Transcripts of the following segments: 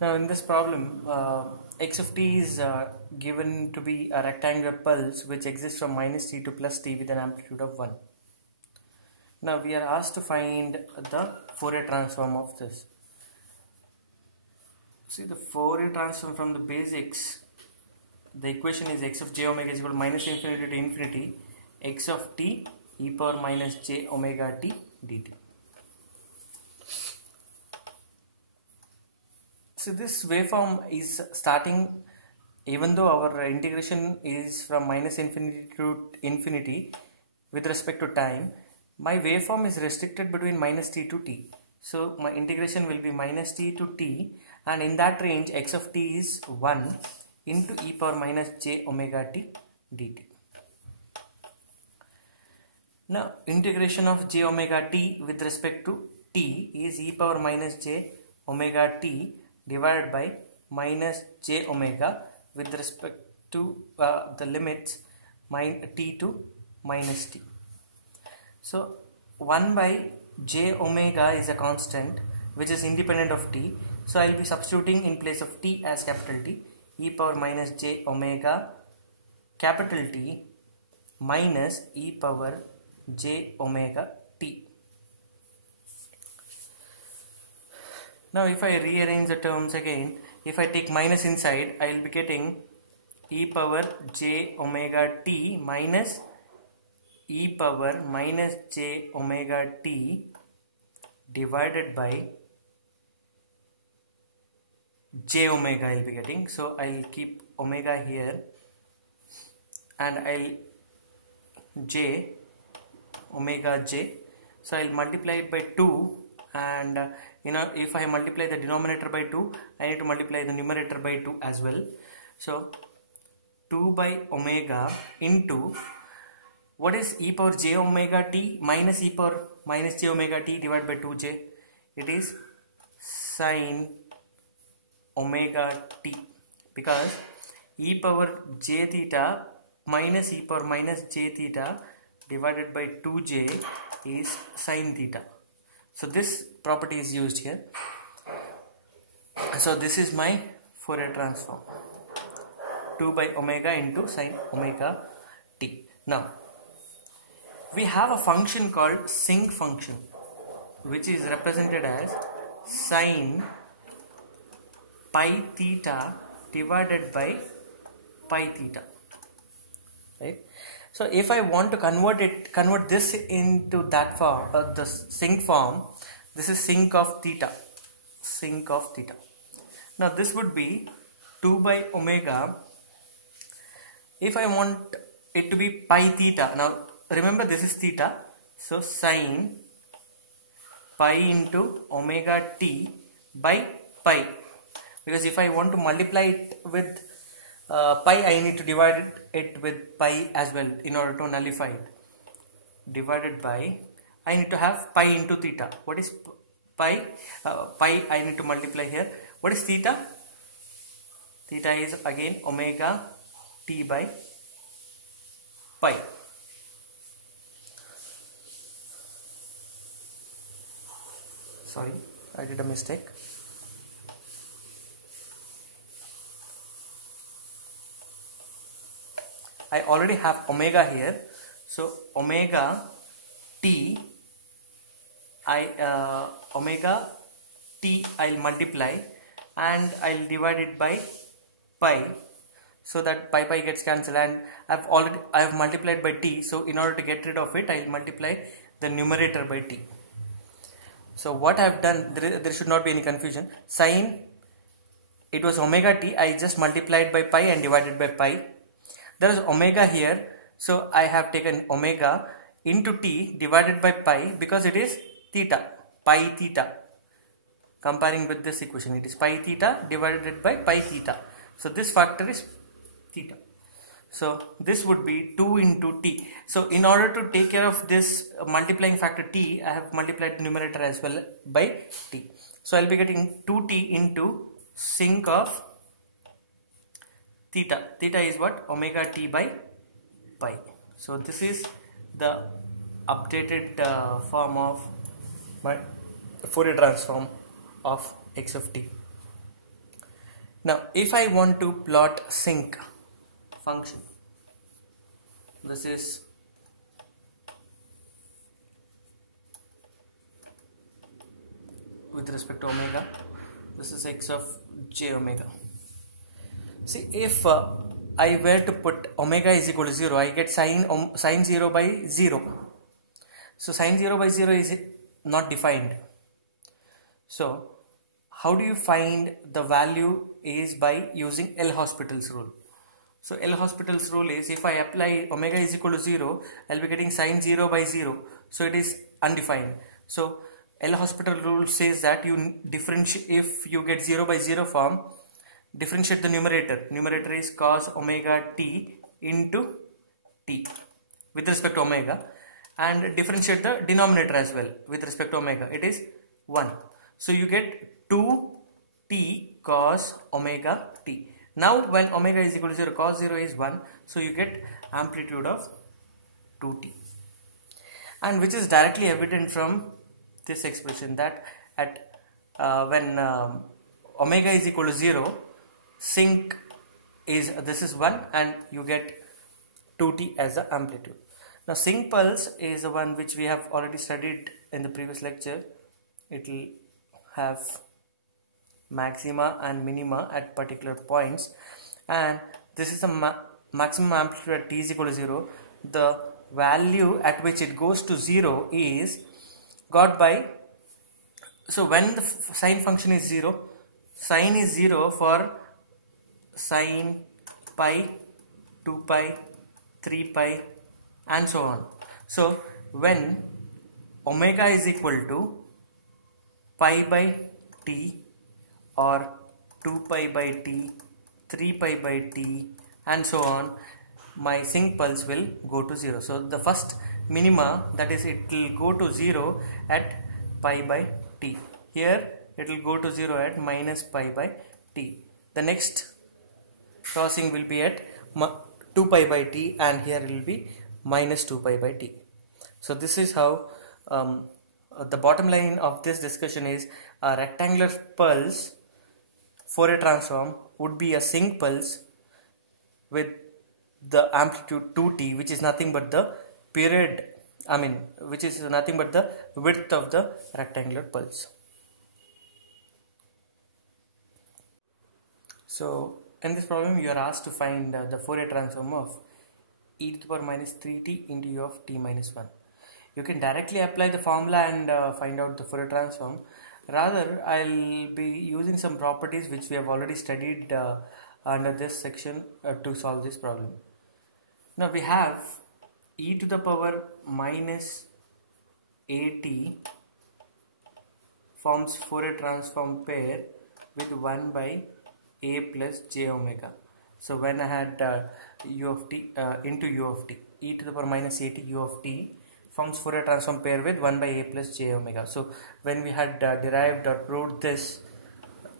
Now in this problem, x of t is given to be a rectangular pulse which exists from minus t to plus t with an amplitude of 1. Now we are asked to find the Fourier transform of this. See, the Fourier transform from the basics, the equation is x of j omega is equal to minus infinity to infinity x of t e power minus j omega t dt. So this waveform is starting, even though our integration is from minus infinity to infinity with respect to time, my waveform is restricted between minus t to t. So my integration will be minus t to t, and in that range x of t is 1 into e power minus j omega t dt. Now integration of j omega t with respect to t is e power minus j omega t divided by minus j omega with respect to the limits t to minus t. So 1 by j omega is a constant which is independent of t. So I will be substituting in place of t as capital T, e power minus j omega capital T minus e power j omega t. Now if I rearrange the terms again, if I take minus inside, I will be getting e power j omega t minus e power minus j omega t divided by j omega I will be getting. So I will keep omega here and I will j omega j. So I will multiply it by 2, and if I multiply the denominator by 2, I need to multiply the numerator by 2 as well. So 2 by omega into what is e power j omega t minus e power minus j omega t divided by 2j. It is sine omega t, because e power j theta minus e power minus j theta divided by 2j is sine theta. So this property is used here. So this is my Fourier transform, 2 by omega into sine omega t. Now we have a function called sinc function which is represented as sine pi theta divided by pi theta, right? So if I want to convert this into that form, the sinc form, this is sinc of theta, sinc of theta. Now this would be 2 by omega. If I want it to be pi theta, now remember this is theta, so sine pi into omega t by pi, because if I want to multiply it with pi, I need to divide it with pi as well in order to nullify it. Divided by, I need to have pi into theta. What is pi? Pi I need to multiply here. What is theta? Theta is again omega t by pi. Sorry, I did a mistake. I already have omega here, so omega t I'll multiply and I'll divide it by pi, so that pi gets cancelled, and I have multiplied by t, so in order to get rid of it, I'll multiply the numerator by t. So what I have done, there should not be any confusion. Sine, it was omega t, I just multiplied by pi and divided by pi. There is omega here, so I have taken omega into t divided by pi, because it is theta, pi theta. Comparing with this equation, it is pi theta divided by pi theta. So this factor is theta. So this would be 2 into t. So in order to take care of this multiplying factor t, I have multiplied the numerator as well by t. So I will be getting 2t into sinc of theta. Theta is what? Omega t by pi. So this is the updated form of my Fourier transform of x of t. Now if I want to plot sinc function, this is with respect to omega, this is x of j omega. See, if I were to put omega is equal to 0, I get sine 0 by 0. So sine 0 by 0 is not defined. So how do you find the value is by using L'Hospital's rule. So L'Hospital's rule is, if I apply omega is equal to 0, I'll be getting sine 0 by 0. So it is undefined. So L'Hospital rule says that you differentiate, if you get 0 by 0 form, differentiate the numerator. Numerator is cos omega t into t with respect to omega, and differentiate the denominator as well with respect to omega. It is 1. So you get 2t cos omega t. Now when omega is equal to 0, cos 0 is 1. So you get amplitude of 2t. And which is directly evident from this expression, that at when omega is equal to 0, sinc is, this is 1, and you get 2t as the amplitude. Now sinc pulse is the one which we have already studied in the previous lecture. It will have maxima and minima at particular points, and this is the maximum amplitude at t is equal to 0. The value at which it goes to 0 is got by, so when the sine function is 0, sine is 0 for sine pi, 2 pi, 3 pi, and so on. So when omega is equal to pi by t or 2 pi by t, 3 pi by t, and so on, my sinc pulse will go to 0. So the first minima, that is, it will go to 0 at pi by t. Here it will go to 0 at minus pi by t. The next crossing will be at 2 pi by t, and here it will be minus 2 pi by t. So this is how the bottom line of this discussion is, a rectangular pulse Fourier transform would be a sinc pulse with the amplitude 2t, which is nothing but the period, which is nothing but the width of the rectangular pulse. So in this problem you are asked to find the Fourier transform of e to the power minus 3t into u of t minus 1. You can directly apply the formula and find out the Fourier transform. Rather, I'll be using some properties which we have already studied under this section to solve this problem. Now we have e to the power minus at forms Fourier transform pair with 1 by a plus j omega. So when I had u of t into u of t, e to the power minus at u of t forms Fourier transform pair with 1 by a plus j omega. So when we had derived or proved this,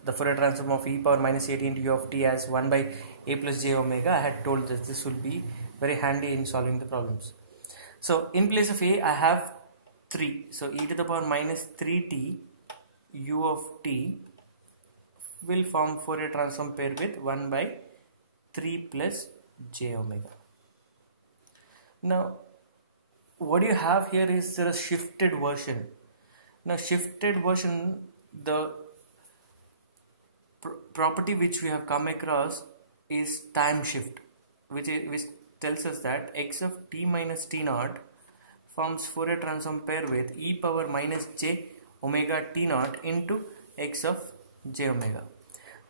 the Fourier transform of e power minus at into u of t as 1 by a plus j omega, I had told that this will be very handy in solving the problems. So in place of a, I have 3. So e to the power minus 3t u of t will form Fourier transform pair with 1 by 3 plus j omega. Now what you have here is there a shifted version. Now shifted version, the property which we have come across is time shift, which tells us that x of t minus t naught forms Fourier transform pair with e power minus j omega t naught into x of j omega.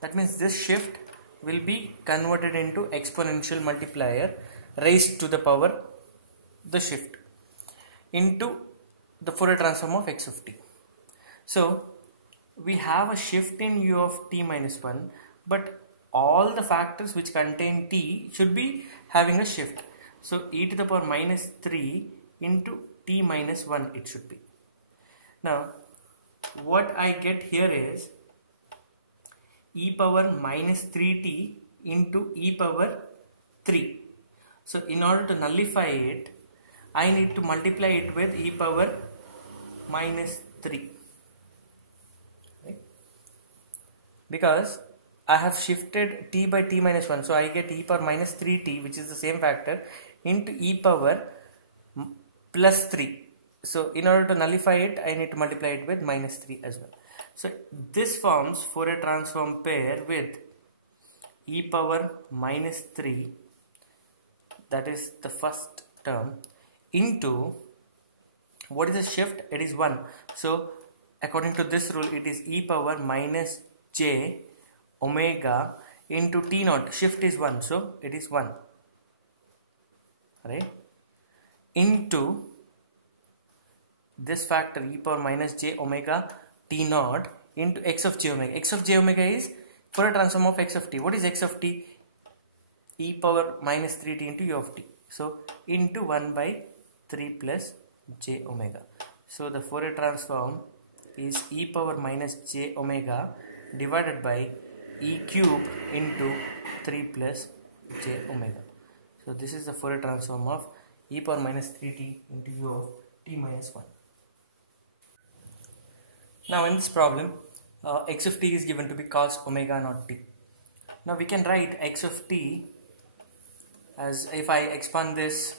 That means this shift will be converted into exponential multiplier raised to the power the shift into the Fourier transform of x of t. So we have a shift in u of t minus 1, but all the factors which contain t should be having a shift. So e to the power minus 3 into t minus 1 it should be. Now what I get here is e power minus 3t into e power 3. So in order to nullify it, I need to multiply it with e power minus 3, right? Because I have shifted t by t minus 1, so I get e power minus 3t, which is the same factor, into e power plus 3. So in order to nullify it, I need to multiply it with minus 3 as well. So this forms Fourier transform pair with e power minus 3, that is the first term, into, what is the shift? It is 1. So according to this rule, it is e power minus j omega into t naught. Shift is 1, so it is 1, right, into this factor e power minus j omega t naught into x of j omega. X of j omega is Fourier transform of x of t. What is x of t? E power minus 3t into u of t. So into 1 by 3 plus j omega. So the Fourier transform is e power minus j omega divided by e cube into 3 plus j omega. So this is the Fourier transform of e power minus 3t into u of t minus 1. Now in this problem, x of t is given to be cos omega naught t. Now we can write x of t as, if I expand this,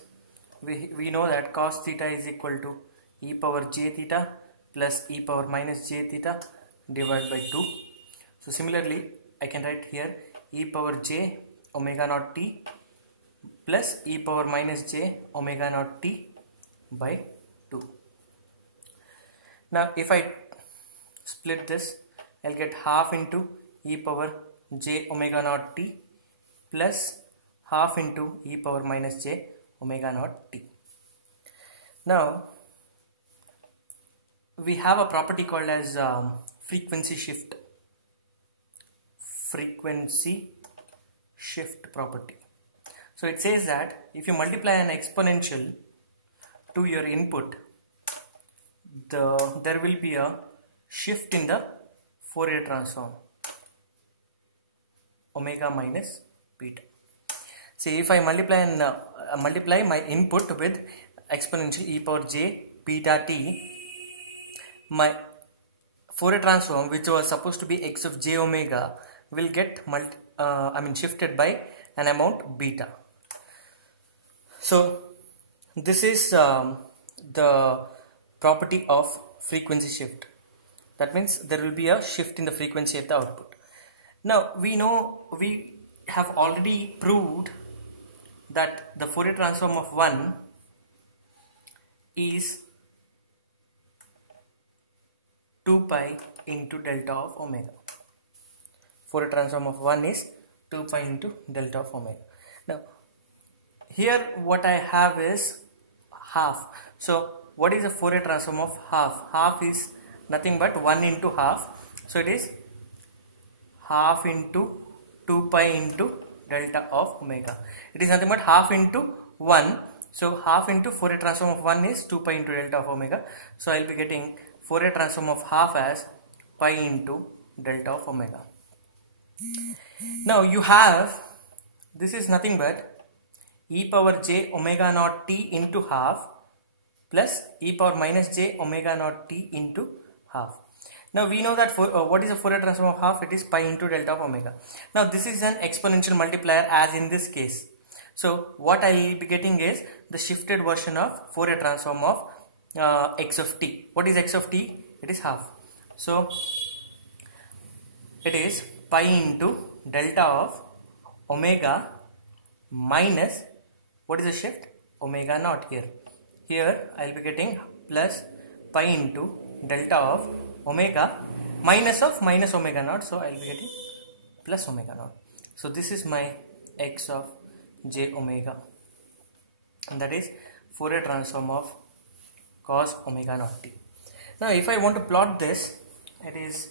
we know that cos theta is equal to e power j theta plus e power minus j theta divided by 2. So similarly, I can write here e power j omega naught t plus e power minus j omega naught t by 2. Now if I split this, I'll get half into e power j omega naught t plus half into e power minus j omega naught t. Now we have a property called as frequency shift property. So it says that if you multiply an exponential to your input, there will be a shift in the Fourier transform omega minus beta. See, if I multiply my input with exponential e power j beta t, my Fourier transform, which was supposed to be x of j omega, will get shifted by an amount beta. So this is the property of frequency shift. That means there will be a shift in the frequency at the output. Now we have already proved that the Fourier transform of 1 is 2 pi into delta of omega. Fourier transform of 1 is 2 pi into delta of omega. Now here what I have is half. So what is the Fourier transform of half? Half is nothing but 1 into half. So it is half into 2 pi into delta of omega. It is nothing but half into 1. So half into Fourier transform of 1 is 2 pi into delta of omega. So I will be getting Fourier transform of half as pi into delta of omega. Now you have, this is nothing but e power j omega naught t into half plus e power minus j omega naught t into half. Now we know that what is the Fourier transform of half? It is pi into delta of omega. Now this is an exponential multiplier as in this case. So what I will be getting is the shifted version of Fourier transform of x of t. What is x of t? It is half. So it is pi into delta of omega minus, what is the shift? Omega naught here. Here I will be getting plus pi into delta of omega minus of minus omega naught. So I will be getting plus omega naught. So this is my x of j omega, and that is Fourier transform of cos omega naught t. Now if I want to plot this, it is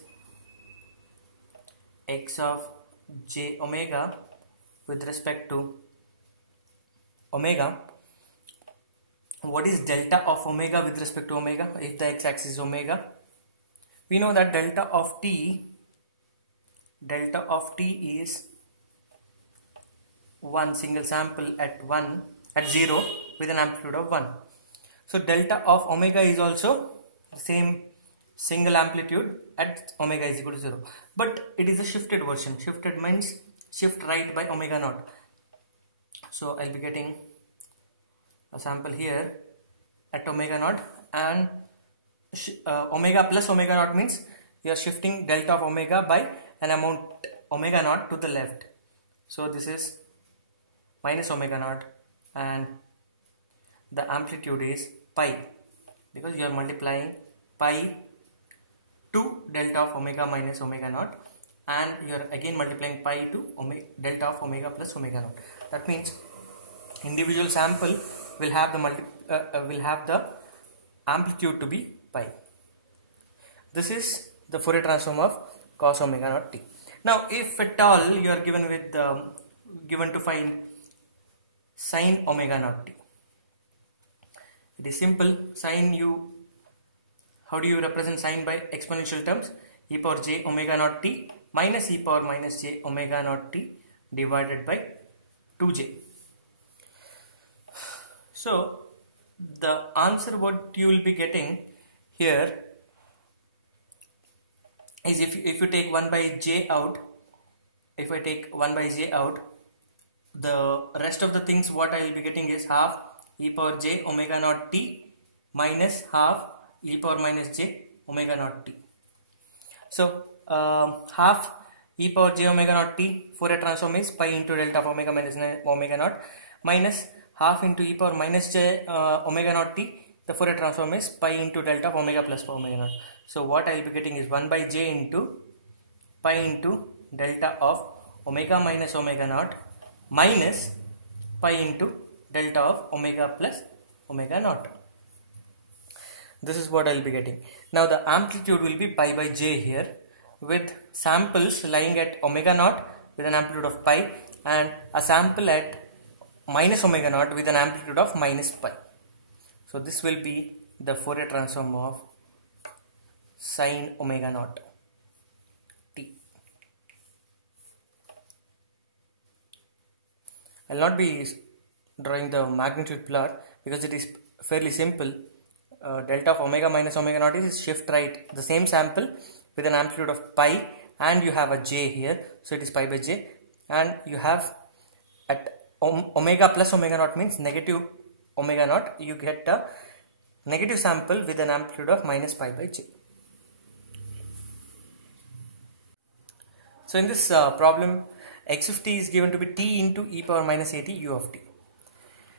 x of j omega with respect to omega. What is delta of omega with respect to omega? If the x-axis is omega, we know that delta of t is one single sample at 0 with an amplitude of 1. So delta of omega is also the same single amplitude at omega is equal to 0, but it is a shifted version. Shifted means shift right by omega naught. So I'll be getting a sample here at omega naught, and omega plus omega naught means you are shifting delta of omega by an amount omega naught to the left. So this is minus omega naught, and the amplitude is pi, because you are multiplying pi to delta of omega minus omega naught, and you are again multiplying pi to delta of omega plus omega naught. That means individual sample will have the amplitude to be pi. This is the Fourier transform of cos omega naught t. Now, if at all you are given to find sin omega naught t, it is simple. How do you represent sin by exponential terms? E power j omega naught t minus e power minus j omega naught t divided by 2j. So the answer what you will be getting here is, if you take 1 by j out, if I take 1 by j out, the rest of the things what I will be getting is half e power j omega naught t minus half e power minus j omega naught t. So half e power j omega naught t Fourier transform is pi into delta of omega minus omega naught, minus half into e power minus j omega naught t, the Fourier transform is pi into delta of omega plus omega naught. So what I will be getting is 1 by j into pi into delta of omega minus omega naught minus pi into delta of omega plus omega naught. This is what I will be getting. Now the amplitude will be pi by j here, with samples lying at omega naught with an amplitude of pi, and a sample at minus omega naught with an amplitude of minus pi. So this will be the Fourier transform of sin omega naught t. I will not be drawing the magnitude plot because it is fairly simple. Delta of omega minus omega naught is shift right the same sample with an amplitude of pi, and you have a j here, so it is pi by j, and you have at omega plus omega naught means negative omega naught, you get a negative sample with an amplitude of minus pi by j. So in this problem, x of t is given to be t into e power minus at u of t.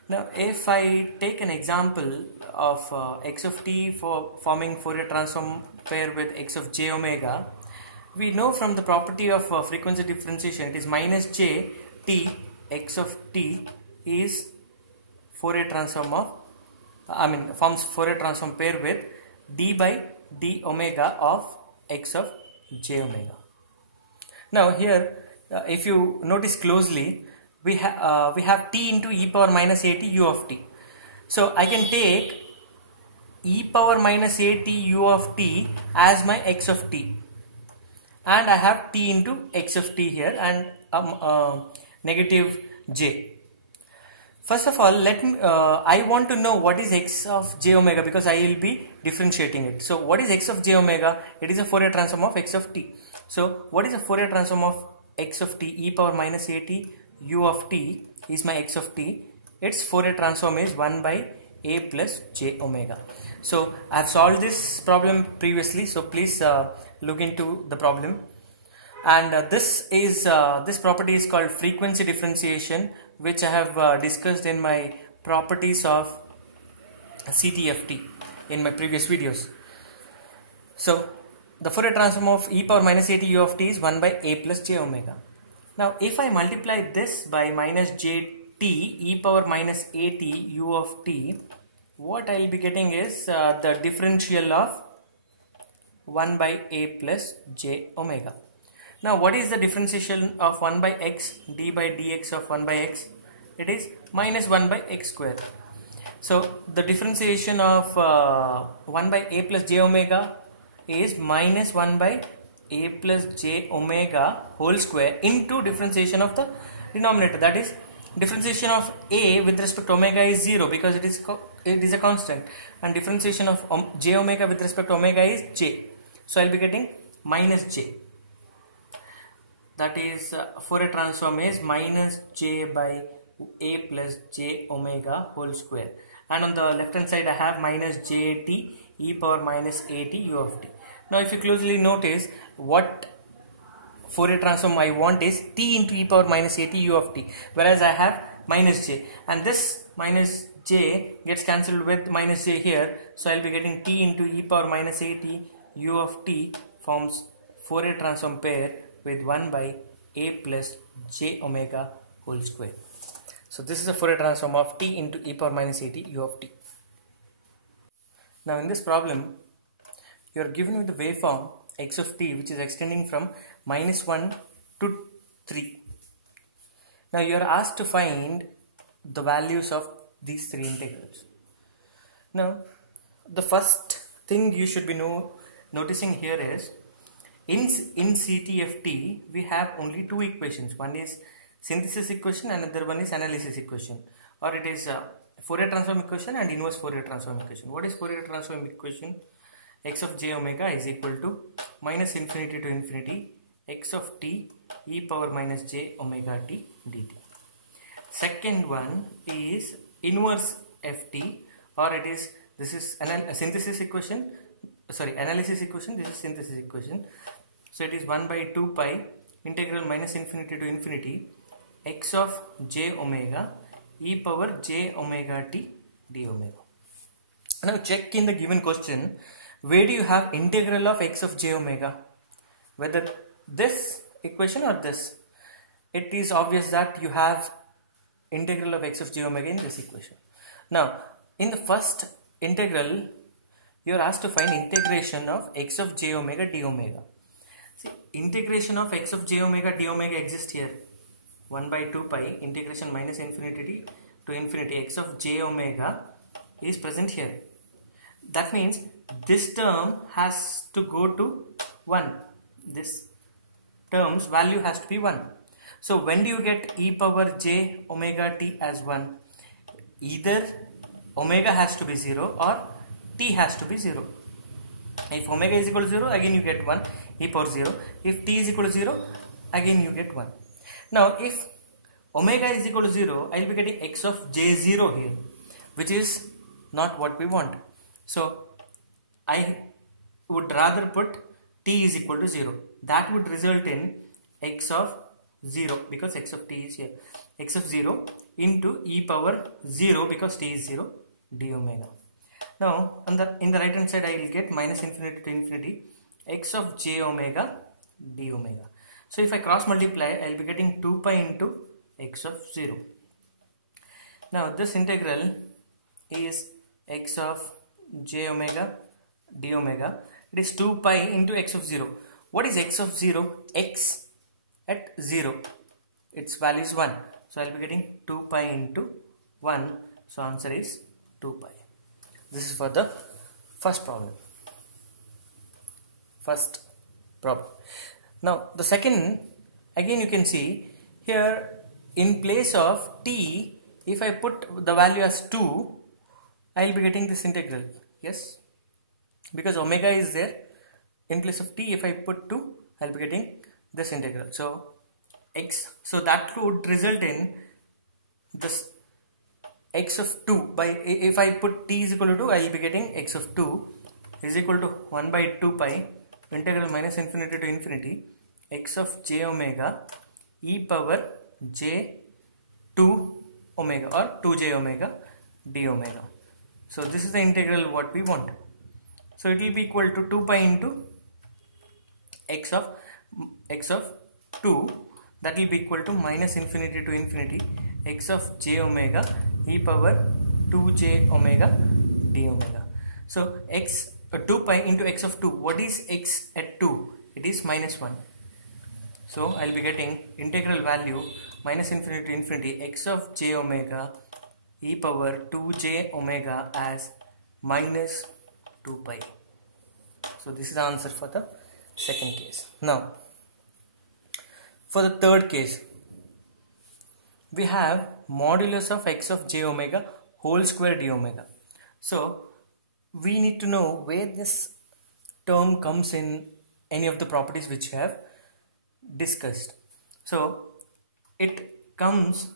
Now if I take an example of x of t for forming Fourier transform pair with x of j omega, we know from the property of frequency differentiation, it is minus j t x of t is Fourier transform of forms Fourier transform pair with d by d omega of x of j omega. Now here if you notice closely, we have t into e power minus at u of t. So I can take e power minus at u of t as my x of t, and I have t into x of t here and negative j. First of all, I want to know what is x of j omega, because I will be differentiating it. So what is x of j omega? It is a Fourier transform of x of t. So what is a Fourier transform of x of t? E power minus at u of t is my x of t. Its Fourier transform is 1 by a plus j omega. So I have solved this problem previously, so please look into the problem. And this property is called frequency differentiation, which I have discussed in my properties of CTFT in my previous videos. So the Fourier transform of e power minus at u of t is 1 by a plus j omega. Now if I multiply this by minus jt e power minus at u of t, what I will be getting is the differential of 1 by a plus j omega. Now what is the differentiation of 1 by x, d by dx of 1 by x? It is minus 1 by x square. So the differentiation of 1 by a plus j omega is minus 1 by a plus j omega whole square into differentiation of the denominator, that is differentiation of a with respect to omega is 0 because it is a constant, and differentiation of j omega with respect to omega is j. So I will be getting minus j. That is Fourier transform is minus j by a plus j omega whole square. And on the left hand side I have minus jt e power minus at u of t. Now if you closely notice, what Fourier transform I want is t into e power minus at u of t, whereas I have minus j, and this minus j gets cancelled with minus j here, so I'll be getting t into e power minus at u of t forms Fourier transform pair with 1 by a plus j omega whole square. So this is the Fourier transform of t into e power minus at u of t. Now in this problem, you are given with the waveform x of t which is extending from minus 1 to 3. Now you are asked to find the values of these three integrals. Now the first thing you should be noticing here is, in CTFT we have only two equations. One is synthesis equation and another one is analysis equation, or it is Fourier transform equation and inverse Fourier transform equation. What is Fourier transform equation? X of j omega is equal to minus infinity to infinity x of t e power minus j omega t dt. Second one is inverse ft, or it is, this is synthesis equation, sorry, analysis equation, this is synthesis equation. So it is 1 by 2 pi integral minus infinity to infinity x of j omega e power j omega t d omega. Now check in the given question, where do you have integral of x of j omega? Whether this equation or this? It is obvious that you have integral of x of j omega in this equation. Now in the first integral, you are asked to find integration of x of j omega d omega. See, integration of x of j omega d omega exists here. 1 by 2 pi integration minus infinity to infinity x of j omega is present here. That means this term has to go to 1. This term's value has to be 1. So when do you get e power j omega t as 1? Either omega has to be 0 or t has to be 0. If omega is equal to 0, again you get 1 e power 0. If t is equal to 0, again you get 1. Now if omega is equal to 0, I will be getting x of j0 here, which is not what we want. So I would rather put t is equal to 0. That would result in x of 0, because x of t is here, x of 0 into e power 0 because t is 0 d omega. Now in the right hand side I will get minus infinity to infinity x of j omega d omega. So if I cross multiply, I will be getting 2 pi into x of 0. Now this integral is x of j omega d omega. It is 2 pi into x of 0. What is x of 0? X at 0, its value is 1. So I will be getting 2 pi into 1. So answer is 2 pi. This is for the first problem. Now the second, again you can see here, in place of t, if I put the value as 2, I will be getting this integral. Yes, because omega is there. In place of t, if I put 2, I will be getting this integral. So x, so that would result in this x of 2 by, if I put t is equal to 2, I will be getting x of 2 is equal to 1 by 2 pi integral minus infinity to infinity x of j omega e power j 2 omega or 2j omega d omega. So this is the integral what we want. So it will be equal to 2 pi into x of 2, that will be equal to minus infinity to infinity x of j omega e power 2j omega d omega. So x 2 pi into x of 2. What is x at 2? It is minus 1. So I will be getting integral value minus infinity to infinity x of j omega e power 2j omega as minus 2 pi. So this is the answer for the second case. Now for the third case, we have modulus of x of j omega whole square d omega. So we need to know where this term comes in any of the properties which we have discussed. So it comes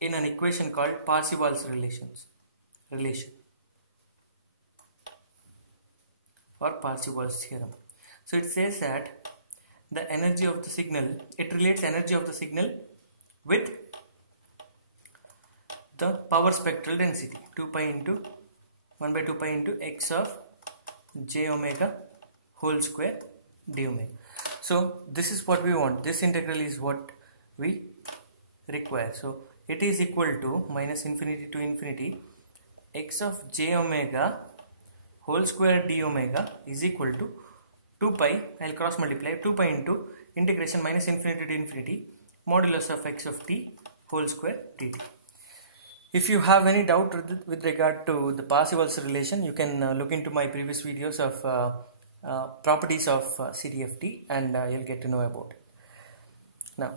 in an equation called Parseval's relation or Parseval's theorem. So it says that the energy of the signal, it relates energy of the signal with the power spectral density 2 pi into 1 by 2 pi into x of j omega whole square d omega. So this is what we want. This integral is what we require. So it is equal to minus infinity to infinity x of j omega whole square d omega is equal to 2 pi, I will cross multiply, 2 pi into integration minus infinity to infinity modulus of x of t whole square dt. If you have any doubt with regard to the Parseval's relation, you can look into my previous videos of properties of CTFT, and you'll get to know about it. Now,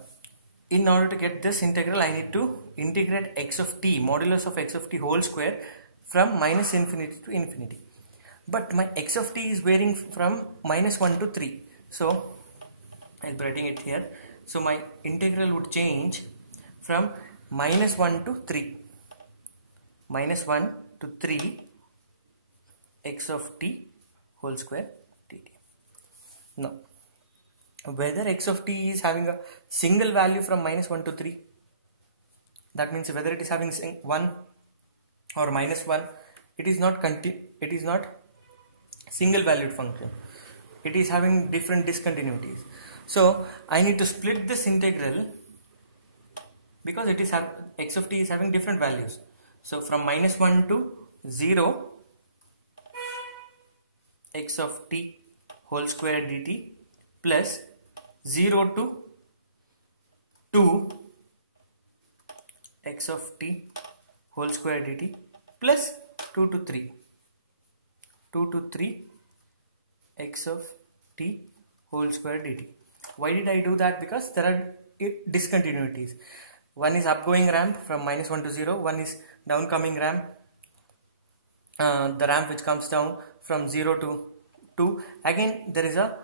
in order to get this integral, I need to integrate x of t, modulus of x of t whole square from minus infinity to infinity. But my x of t is varying from minus 1 to 3. So, I'll be writing it here. So, my integral would change from minus 1 to 3. Minus 1 to 3 x of t whole square dt. Now, whether x of t is having a single value from minus 1 to 3, that means whether it is having 1 or minus 1, it is not single valued function. It is having different discontinuities. So I need to split this integral because it is x of t is having different values. So from minus 1 to 0 x of t whole square dt plus 0 to 2 x of t whole square dt plus 2 to 3 x of t whole square dt. Why did I do that? Because there are discontinuities. One is upgoing ramp from minus 1 to 0, one is downcoming ramp, the ramp which comes down from 0 to 2. Again there is a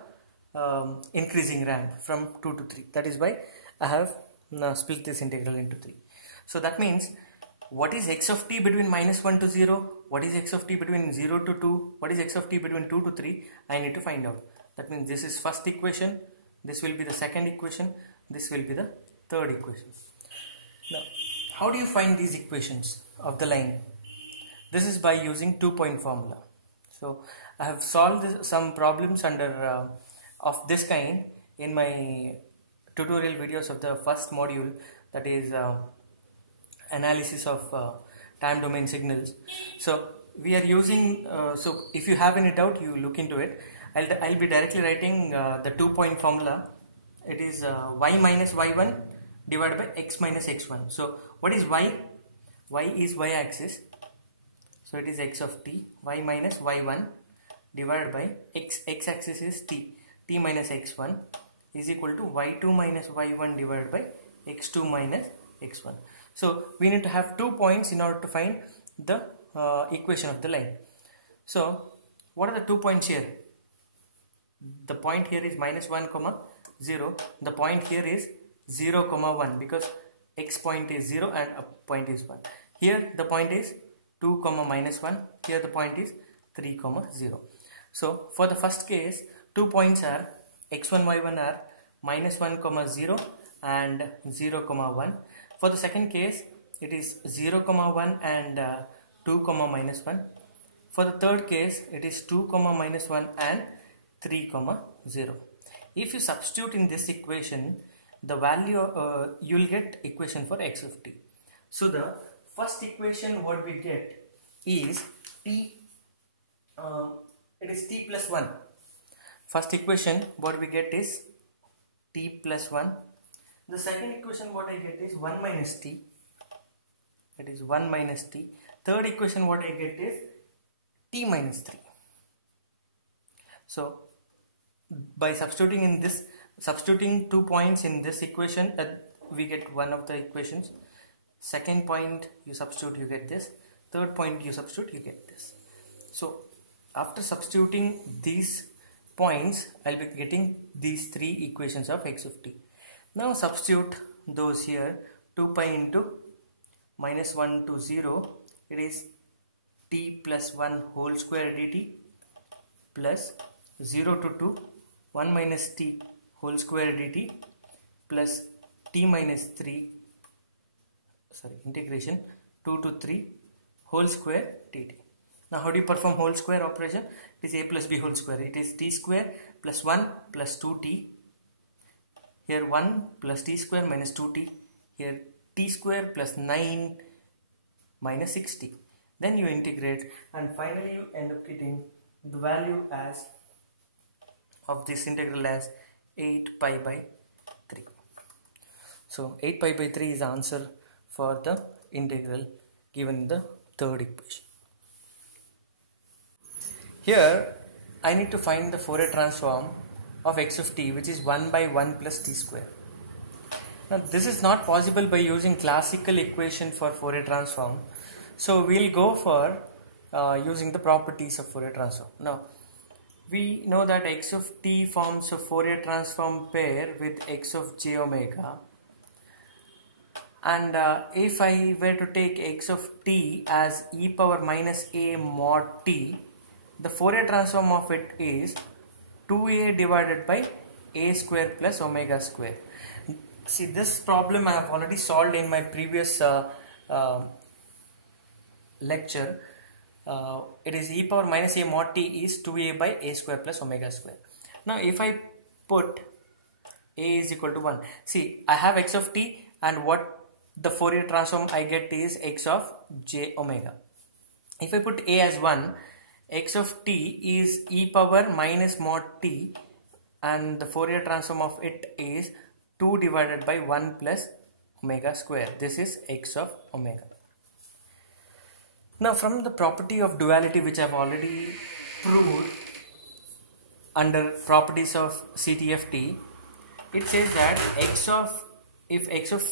increasing ramp from 2 to 3. That is why I have split this integral into 3. So that means what is x of t between minus 1 to 0, what is x of t between 0 to 2, what is x of t between 2 to 3, I need to find out. That means this is first equation, this will be the second equation, this will be the third equation. Now, how do you find these equations of the line? This is by using 2-point formula. So I have solved some problems under of this kind in my tutorial videos of the first module, that is analysis of time domain signals. So we are using, so if you have any doubt, you look into it. I'll be directly writing the 2-point formula. It is y minus y1 divided by x minus x1. So what is y? Y is y axis. So it is x of t. Y minus y1 divided by x axis is t. T minus x1 is equal to y2 minus y1 divided by x2 minus x1. So we need to have 2 points in order to find the equation of the line. So what are the 2 points here? The point here is minus 1 comma 0. The point here is 0 comma 1, because x point is 0 and a point is 1. Here the point is 2 comma minus 1. Here the point is 3 comma 0. So for the first case, 2 points are x1 y1 are minus 1 comma 0 and 0 comma 1. For the second case, it is 0 comma 1 and 2 comma minus 1. For the third case, it is 2 comma minus 1 and 3 comma 0. If you substitute in this equation, the value you will get equation for x of t. So the first equation what we get is t, it is t plus 1. First equation what we get is t plus 1. The second equation what I get is 1 minus t. It is 1 minus t. Third equation what I get is t minus 3. So by substituting 2 points in this equation, we get one of the equations. Second point you substitute, you get this. Third point you substitute, you get this. So after substituting these points, I'll be getting these three equations of x of t. Now substitute those here. 2 pi into minus 1 to 0, it is t plus 1 whole square dt, plus 0 to 2, 1 minus t whole square dt, plus t minus 3, integration 2 to 3 whole square dt. Now how do you perform whole square operation? It is a plus b whole square. It is t square plus 1 plus 2t. Here 1 plus t square minus 2t. Here t square plus 9 minus 6t. Then you integrate and finally you end up getting the value as of this integral as 8 pi by 3. So 8 pi by 3 is the answer for the integral given in the third equation. Here I need to find the Fourier transform of x of t, which is 1 by 1 plus t square. Now this is not possible by using classical equation for Fourier transform. So we'll go for using the properties of Fourier transform. Now we know that x of t forms a Fourier transform pair with x of j omega. And if I were to take x of t as e power minus a mod t, the Fourier transform of it is 2a divided by a square plus omega square. See, this problem I have already solved in my previous lecture. It is e power minus a mod t is 2a by a square plus omega square. Now if I put a is equal to 1, see, I have x of t, and what the Fourier transform I get is x of j omega. If I put a as 1, x of t is e power minus mod t, and the Fourier transform of it is 2 divided by 1 plus omega square. This is x of omega. Now from the property of duality, which I have already proved under properties of CTFT, it says that if x of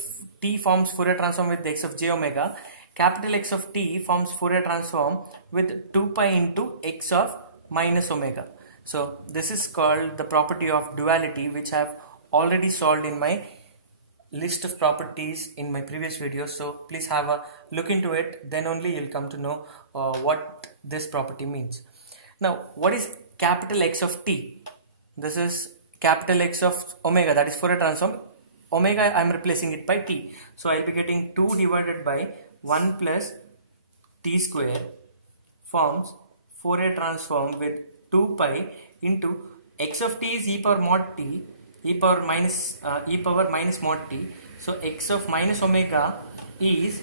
t forms Fourier transform with x of j omega, capital X of t forms Fourier transform with 2 pi into x of minus omega. So this is called the property of duality, which I have already solved in my list of properties in my previous videos. So please have a look into it, then only you'll come to know what this property means. Now what is capital X of t? This is capital X of omega, that is Fourier transform. Omega I am replacing it by t. So I will be getting 2 divided by 1 plus t square forms Fourier transform with 2 pi into x of t is e power mod t, e power minus mod t. So x of minus omega is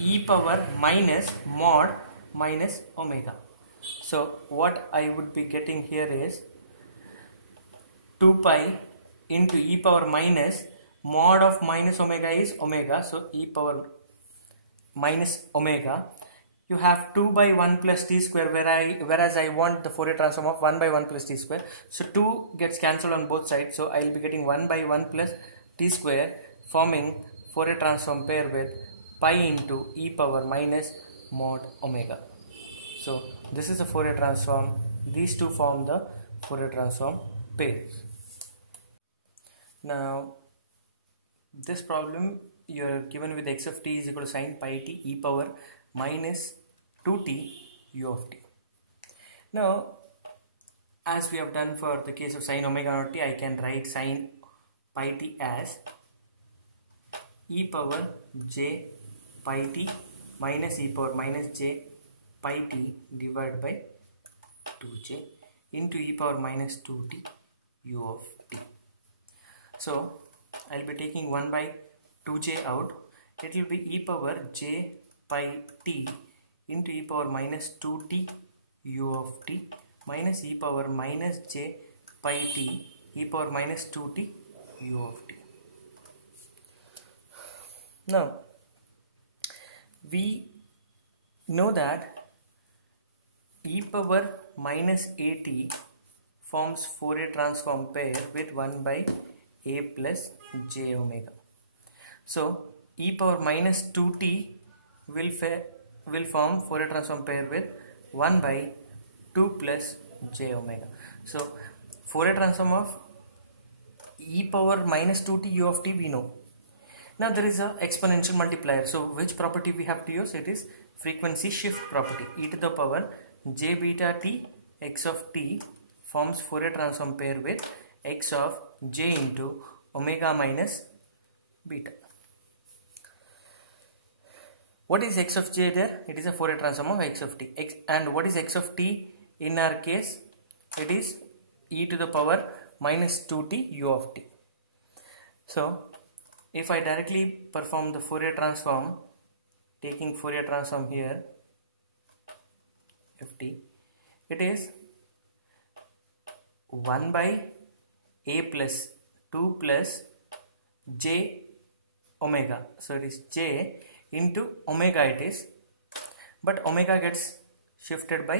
e power minus mod minus omega. So what I would be getting here is 2 pi into e power minus mod of minus omega is omega, so e power minus omega. You have 2 by 1 plus t square, whereas I want the Fourier transform of 1 by 1 plus t square. So 2 gets cancelled on both sides, so I will be getting 1 by 1 plus t square, forming Fourier transform pair with pi into e power minus mod omega. So this is the Fourier transform. These two form the Fourier transform pairs. Now this problem you are given with x of t is equal to sin pi t e power minus 2t u of t. Now as we have done for the case of sin omega naught t, I can write sin pi t as e power j pi t minus e power minus j pi t divided by 2j into e power minus 2t u of t. So I will be taking 1 by 2j out. It will be e power j pi t into e power minus 2t u of t minus e power minus j pi t e power minus 2t u of t. Now we know that e power minus at forms Fourier transform pair with 1 by a plus j omega. So e power minus 2t will form Fourier transform pair with 1 by 2 plus j omega. So Fourier transform of e power minus 2t u of t we know. Now there is a exponential multiplier. So which property we have to use? It is frequency shift property. E to the power j beta t x of t forms Fourier transform pair with x of j into omega minus beta. What is x of j there? It is a Fourier transform of x of t. And what is x of t in our case? It is e to the power minus 2t u of t. So if I directly perform the Fourier transform, taking Fourier transform here ft, it is 1 by a plus 2 plus j omega. So it is j into omega it is, but omega gets shifted by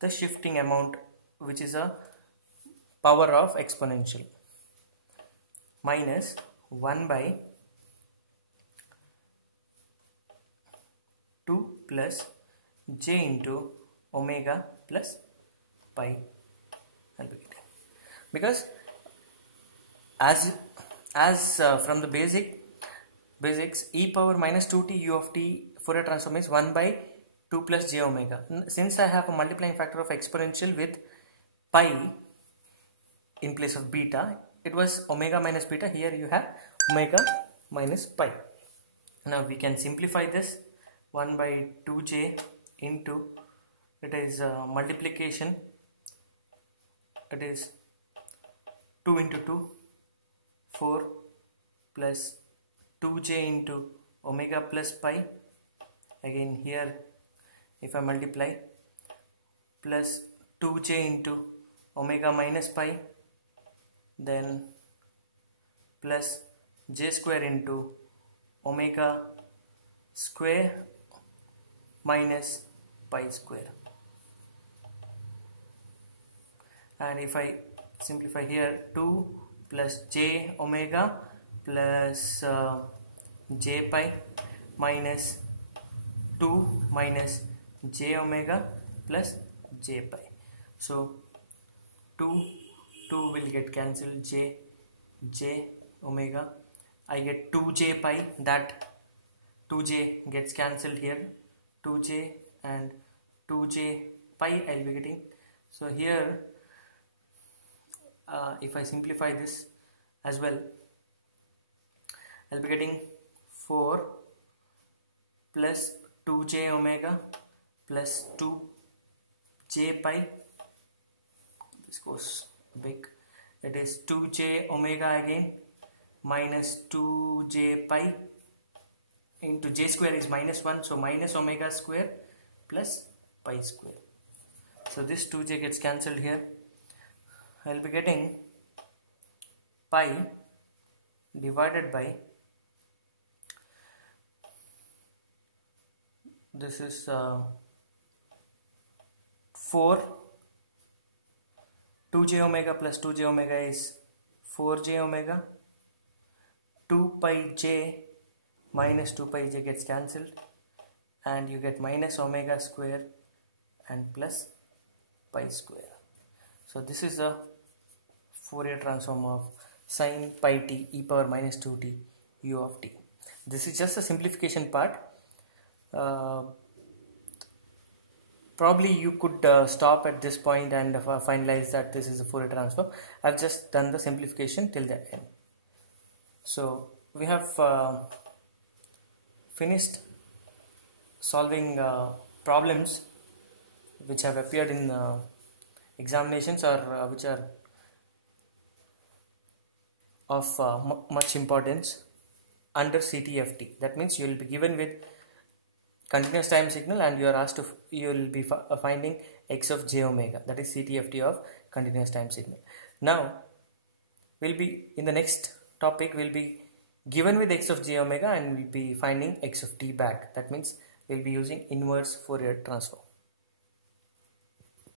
the shifting amount, which is a power of exponential, minus 1 by 2 plus j into omega plus pi. Because as from the basics, e power minus 2t u of t Fourier transform is 1 by 2 plus j omega. Since I have a multiplying factor of exponential with pi in place of beta, it was omega minus beta. Here you have omega minus pi. Now we can simplify this. 1 by 2j into, it is multiplication, it is 2 into 2, 4 plus 2j into omega plus pi. Again here if I multiply, plus 2j into omega minus pi, then plus j square into omega square minus pi square. And if I simplify here, 2 plus j omega plus j pi minus 2 minus j omega plus j pi. So 2 will get cancelled, j omega, I get 2j pi, that 2j gets cancelled here, 2j and 2j pi I will be getting. So here if I simplify this as well, I will be getting 4 plus 2j omega plus 2j pi. This goes big. It is 2j omega again minus 2j pi into j square is minus 1, so minus omega square plus pi square. So this 2j gets cancelled here. I will be getting pi divided by, this is 4, 2j omega plus 2j omega is 4j omega, 2 pi j minus 2 pi j gets cancelled, and you get minus omega square and plus pi square. So this is the Fourier transform of sin pi t e power minus 2t u of t. This is just a simplification part. Probably you could stop at this point and finalize that this is a Fourier transform. I've just done the simplification till the end. So we have finished solving problems which have appeared in examinations or which are of much importance under CTFT. That means you will be given with continuous time signal and you are asked to, you will be finding x of j omega, that is CTFT of continuous time signal. Now we'll be in the next topic, we'll be given with x of j omega and we'll be finding x of t back. That means we'll be using inverse Fourier transform.